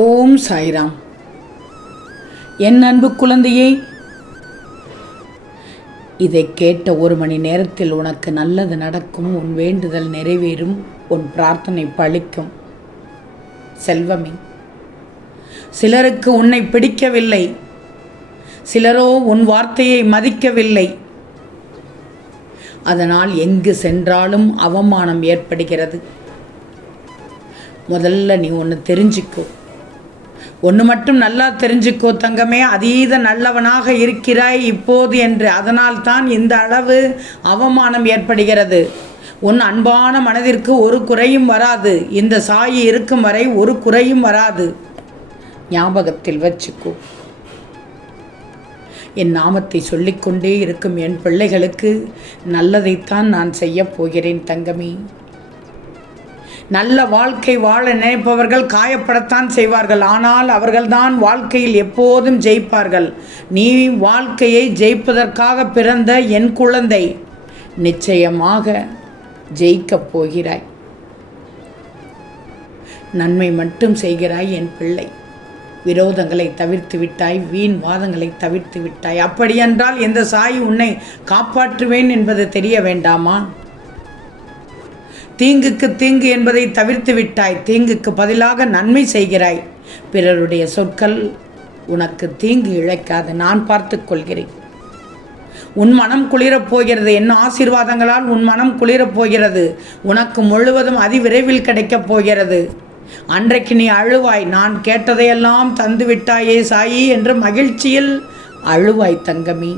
ஓம் சாய்ராம். என் அன்பு குழந்தையே இதை கேட்ட ஒரு மணி நேரத்தில் உனக்கு நல்லது நடக்கும் உன் வேண்டுதல் நிறைவேறும் உன் பிரார்த்தனை பழிக்கும். செல்வமே சிலருக்கு உன்னை பிடிக்கவில்லை சிலரோ உன் வார்த்தையை மதிக்கவில்லை. அதனால் எங்கு சென்றாலும் அவமானம் ஏற்படுகிறது. முதல்ல நீ ஒன்று தெரிஞ்சுக்கோ. ஒன்று மட்டும் நல்லா தெரிஞ்சுக்கோ தங்கமே அதீத நல்லவனாக இருக்கிறாய் இப்போது என்று. அதனால் தான் இந்த அளவு அவமானம் ஏற்படுகிறது. உன் அன்பான மனதிற்கு ஒரு குறையும் வராது. இந்த சாயி இருக்கும் வரை ஒரு குறையும் வராது. ஞாபகத்தில் வச்சுக்கோ. என் நாமத்தை சொல்லிக்கொண்டே இருக்கும் என் பிள்ளைகளுக்கு நல்லதைத்தான் நான் செய்யப் போகிறேன் தங்கமே. நல்ல வாழ்க்கை வாழ நினைப்பவர்கள் காயப்படத்தான் செய்வார்கள். ஆனால் அவர்கள்தான் வாழ்க்கையில் எப்போதும் ஜெயிப்பார்கள். நீ வாழ்க்கையை ஜெயிப்பதற்காக பிறந்த என் குழந்தை நிச்சயமாக ஜெயிக்கப் போகிறாய். நன்மை மட்டும் செய்கிறாய் என் பிள்ளை. விரோதங்களை தவிர்த்து விட்டாய் வீண் வாதங்களை தவிர்த்து விட்டாய். அப்படியென்றால் எந்த சாய் உன்னை காப்பாற்றுவேன் என்பது தெரிய வேண்டாமா? தீங்குக்கு தீங்கு என்பதை தவிர்த்து விட்டாய். தீங்குக்கு பதிலாக நன்மை செய்கிறாய். பிறருடைய சொற்கள் உனக்கு தீங்கு இழைக்காது. நான் பார்த்து கொள்கிறேன். உன் மனம் குளிரப் போகிறது. என்ன ஆசீர்வாதங்களால் உன் மனம் குளிரப் போகிறது? உனக்கு முழுவதும் அதிவிரைவில் கிடைக்கப் போகிறது. அன்றைக்கு நீ அழுவாய். நான் கேட்டதையெல்லாம் தந்து விட்டாயே சாயி என்று மகிழ்ச்சியில் அழுவாய் தங்கமி.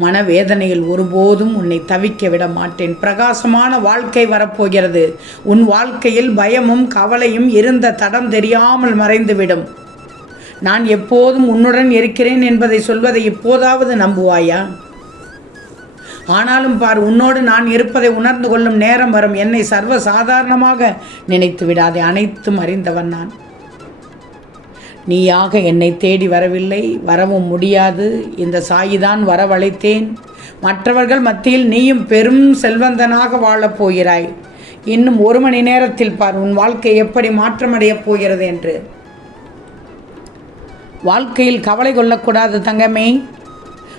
மனவேதனையில் ஒருபோதும் உன்னை தவிக்க விட மாட்டேன். பிரகாசமான வாழ்க்கை வரப்போகிறது. உன் வாழ்க்கையில் பயமும் கவலையும் இருந்த தடம் தெரியாமல் மறைந்துவிடும். நான் எப்போதும் உன்னுடன் இருக்கிறேன் என்பதை சொல்வதை இப்போதாவது நம்புவாயா? ஆனாலும் பார் உன்னோடு நான் இருப்பதை உணர்ந்து கொள்ளும் நேரம் வரும். என்னை சர்வ சாதாரணமாக நினைத்து விடாதே அனைத்தும் அறிந்தவன் நான். நீயாக என்னை தேடி வரவில்லை. வரவும் முடியாது. இந்த சாயிதான் வரவழைத்தேன். மற்றவர்கள் மத்தியில் நீயும் பெரும் செல்வந்தனாக வாழப் போகிறாய். இன்னும் ஒரு மணி நேரத்தில் பார். உன் வாழ்க்கை எப்படி மாற்றமடையப் போகிறது என்று. வாழ்க்கையில் கவலை கொள்ளக்கூடாது தங்கமே.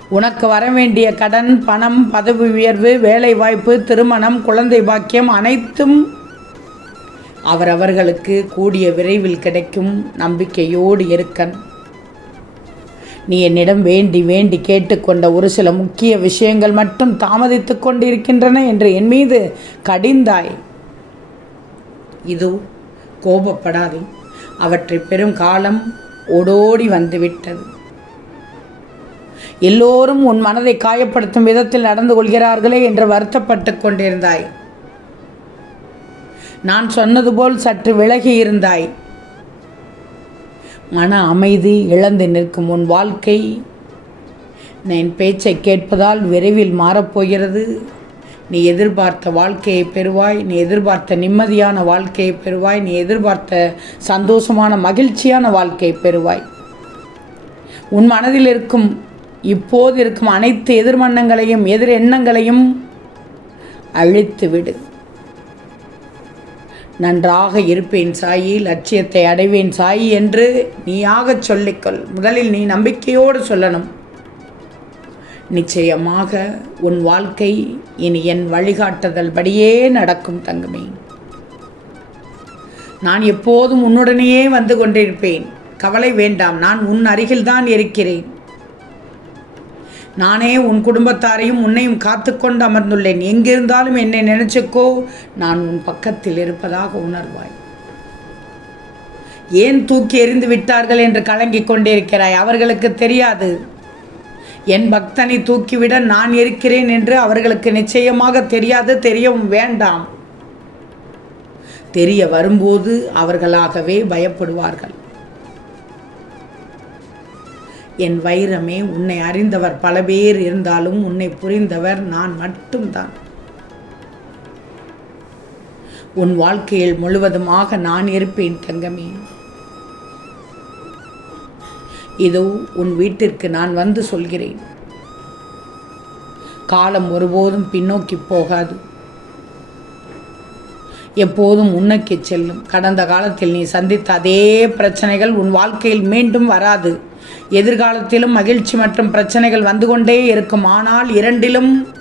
உனக்கு வர வேண்டிய கடன் பணம் பதவி உயர்வு வேலைவாய்ப்பு திருமணம் குழந்தை பாக்கியம் அனைத்தும் அவரவர்களுக்கு கூடிய விரைவில் கிடைக்கும் நம்பிக்கையோடு இருக்கன் நீ என்னிடம் வேண்டி வேண்டி கேட்டுக்கொண்ட ஒரு சில முக்கிய விஷயங்கள் மட்டும் தாமதித்து கொண்டிருக்கின்றன என்று என் மீது கடிந்தாய். இது கோபப்படாதே. அவற்றை பெரும் காலம் ஓடோடி வந்துவிட்டது. எல்லோரும் உன் மனதை காயப்படுத்தும் விதத்தில் நடந்து கொள்கிறார்களே என்று வருத்தப்பட்டு கொண்டிருந்தாய். நான் சொன்னது போல் சற்று விலகி இருந்தாய். மன அமைதி இழந்து நிற்கும் உன் வாழ்க்கை. என் பேச்சை கேட்பதால் விரைவில் மாறப்போகிறது. நீ எதிர்பார்த்த வாழ்க்கையை பெறுவாய். நீ எதிர்பார்த்த நிம்மதியான வாழ்க்கையை பெறுவாய். நீ எதிர்பார்த்த சந்தோஷமான மகிழ்ச்சியான வாழ்க்கையை பெறுவாய். உன் மனதில் இருக்கும் இப்போது இருக்கும் அனைத்து எதிர்மன்னங்களையும் எதிர் எண்ணங்களையும் அழித்து விடு நன்றாக இருப்பேன் சாயி லட்சியத்தை அடைவேன் சாயி என்று நீயாகச் சொல்லிக்கொள். முதலில் நீ நம்பிக்கையோடு சொல்லணும். நிச்சயமாக உன் வாழ்க்கை இனி என் வழிகாட்டுதல் படியே நடக்கும் தங்கமே. நான் எப்போதும் உன்னுடனேயே வந்து கொண்டிருப்பேன். கவலை வேண்டாம் நான் உன் அருகில்தான் இருக்கிறேன். நானே உன் குடும்பத்தாரையும் உன்னையும் காத்துக்கொண்டு அமர்ந்துள்ளேன். எங்கிருந்தாலும் என்னை நினைச்சுக்கோ நான் உன் பக்கத்தில் இருப்பதாக உணர்வாய். ஏன் தூக்கி எறிந்து விட்டார்கள் என்று கலங்கிக் கொண்டிருக்கிறாய்? அவர்களுக்கு தெரியாது. என் பக்தனை தூக்கிவிட நான் இருக்கிறேன் என்று அவர்களுக்கு நிச்சயமாக தெரியாது தெரியவும் வேண்டாம். தெரிய வரும்போது அவர்களாகவே பயப்படுவார்கள். என் வைரமே உன்னை அறிந்தவர் பல பேர் இருந்தாலும் உன்னை புரிந்தவர் நான் மட்டும்தான். உன் வாழ்க்கையில் முழுவதுமாக நான் இருப்பேன் தங்கமே. இதோ உன் வீட்டிற்கு நான் வந்து சொல்கிறேன். காலம் ஒருபோதும் பின்னோக்கி போகாது. எப்போதும் முன்னோக்கி செல்லும். கடந்த காலத்தில் நீ சந்தித்த அதே பிரச்சனைகள் உன் வாழ்க்கையில் மீண்டும் வராது. எதிர்காலத்திலும் மகிழ்ச்சி மற்றும் பிரச்சனைகள் வந்து கொண்டே இருக்கும். ஆனால் இரண்டிலும்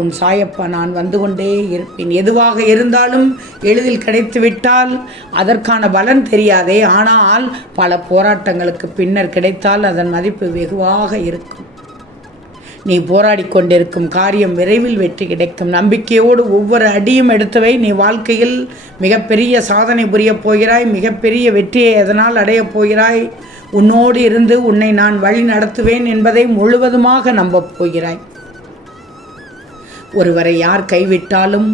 உன் சாயப்பா நான் வந்து கொண்டே இருப்பேன். எதுவாக இருந்தாலும் எளிதில் கிடைத்துவிட்டால் அதற்கான பலன் தெரியாதே. ஆனால் பல போராட்டங்களுக்கு பின்னர் கிடைத்தால் அதன் மதிப்பு வெகுவாக இருக்கும். நீ போராடி கொண்டிருக்கும் காரியம் விரைவில் வெற்றி கிடைக்கும். நம்பிக்கையோடு ஒவ்வொரு அடியும் எடுத்தவை. நீ வாழ்க்கையில் மிகப்பெரிய சாதனை புரியப் போகிறாய். மிகப்பெரிய வெற்றியை எதனால் அடையப் போகிறாய். உன்னோடு இருந்து உன்னை நான் வழி நடத்துவேன் என்பதை முழுவதுமாக நம்பப் போகிறாய். ஒருவரை யார் கைவிட்டாலும்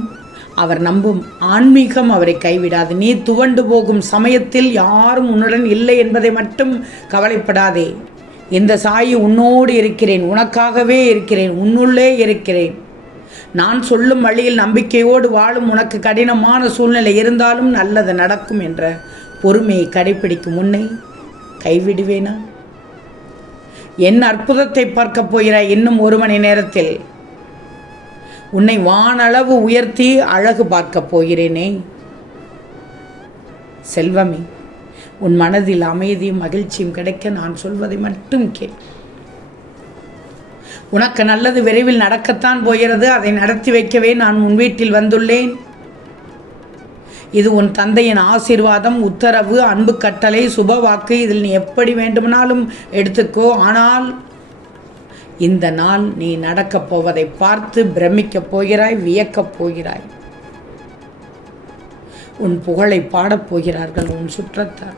அவர் நம்பும் ஆன்மீகம் அவரை கைவிடாது. நீ துவண்டு போகும் சமயத்தில் யாரும் உன்னுடன் இல்லை என்பதை மட்டும் கவலைப்படாதே. இந்த சாயி உன்னோடு இருக்கிறேன் உனக்காகவே இருக்கிறேன் உன்னுள்ளே இருக்கிறேன். நான் சொல்லும் வழியில் நம்பிக்கையோடு வாழும் உனக்கு கடினமான சூழ்நிலை இருந்தாலும் நல்லது நடக்கும் என்ற பொறுமையை கடைபிடிக்கும் உன்னை கைவிடுவேனா? என் அற்புதத்தை பார்க்கப் போகிறாய் இன்னும் ஒரு மணி நேரத்தில் உன்னை வானளவு உயர்த்தி அழகு பார்க்கப் போகிறேனே. செல்வமே உன் மனதில் அமைதியும் மகிழ்ச்சியும் கிடைக்க நான் சொல்வதை மட்டும் கே உனக்கு நல்லது விரைவில் நடக்கத்தான் போகிறது. அதை நடத்தி வைக்கவே நான் உன் வீட்டில் வந்துள்ளேன். இது உன் தந்தையின் ஆசீர்வாதம் உத்தரவு அன்பு கட்டளை சுப வாக்கு. இதில் நீ எப்படி வேண்டுமானாலும் எடுத்துக்கோ. ஆனால் இந்த நாள் நீ நடக்கப் போவதை பார்த்து பிரமிக்கப் போகிறாய் வியக்கப் போகிறாய். உன் புகழை பாடப் போகிறார்கள் உன் சுற்றத்தார்.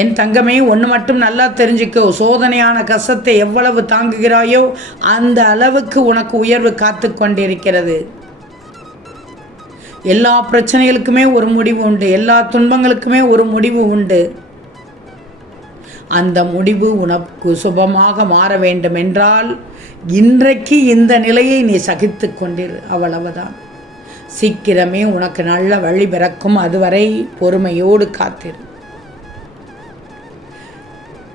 என் தங்கமே ஒன்று மட்டும் நல்லா தெரிஞ்சுக்கோ. சோதனையான கஷ்டத்தை எவ்வளவு தாங்குகிறாயோ அந்த அளவுக்கு உனக்கு உயர்வு காத்து கொண்டிருக்கிறது. எல்லா பிரச்சனைகளுக்குமே ஒரு முடிவு உண்டு எல்லா துன்பங்களுக்குமே ஒரு முடிவு உண்டு. அந்த முடிவு உனக்கு சுபமாக மாற வேண்டும் என்றால் இன்றைக்கு இந்த நிலையை நீ சகித்து கொண்டிரு அவ்வளவுதான் சீக்கிரமே உனக்கு நல்ல வழி பிறக்கும் அதுவரை பொறுமையோடு காத்திரு.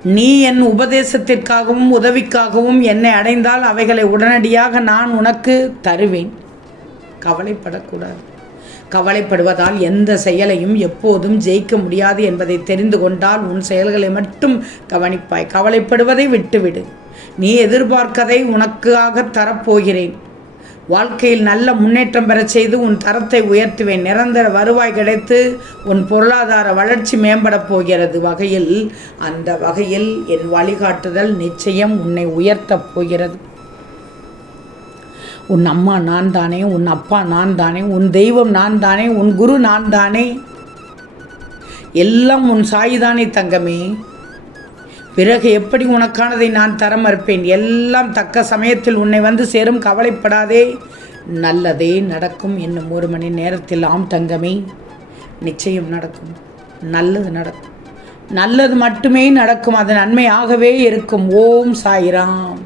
நீ என் உபதேசத்திற்காகவும் உதவிக்காகவும் என்னை அடைந்தால் அவைகளை உடனடியாக நான் உனக்கு தருவேன். கவலைப்படக்கூடாது. கவலைப்படுவதால் எந்த செயலையும் எப்போதும் ஜெயிக்க முடியாது என்பதை தெரிந்து கொண்டால் உன் செயல்களை மட்டும் கவனிப்பாய். கவலைப்படுவதை விட்டுவிடு. நீ எதிர்பார்க்கதை உனக்காக தரப்போகிறேன். வாழ்க்கையில் நல்ல முன்னேற்றம் பெறச் செய்து உன் தரத்தை உயர்த்துவேன். நிரந்தர வருவாய் கிடைத்து உன் பொருளாதார வளர்ச்சி மேம்படப் போகிறது. வகையில் அந்த வகையில் என் வழிகாட்டுதல் நிச்சயம் உன்னை உயர்த்தப் போகிறது. உன் அம்மா நான் தானே உன் அப்பா நான் தானே உன் தெய்வம் நான் தானே உன் குரு நான் தானே எல்லாம் உன் சாயிதானே தங்கமே. பிறகு எப்படி உனக்கானதை நான் தர மறுப்பேன் எல்லாம் தக்க சமயத்தில் உன்னை வந்து சேரும் கவலைப்படாதே. நல்லதே நடக்கும் என்னும் ஒரு மணி நேரத்தில் ஆம் தங்கமே. நிச்சயம் நடக்கும். நல்லது நடக்கும். நல்லது மட்டுமே நடக்கும். அது நன்மையாகவே இருக்கும். ஓம் சாய்ராம்.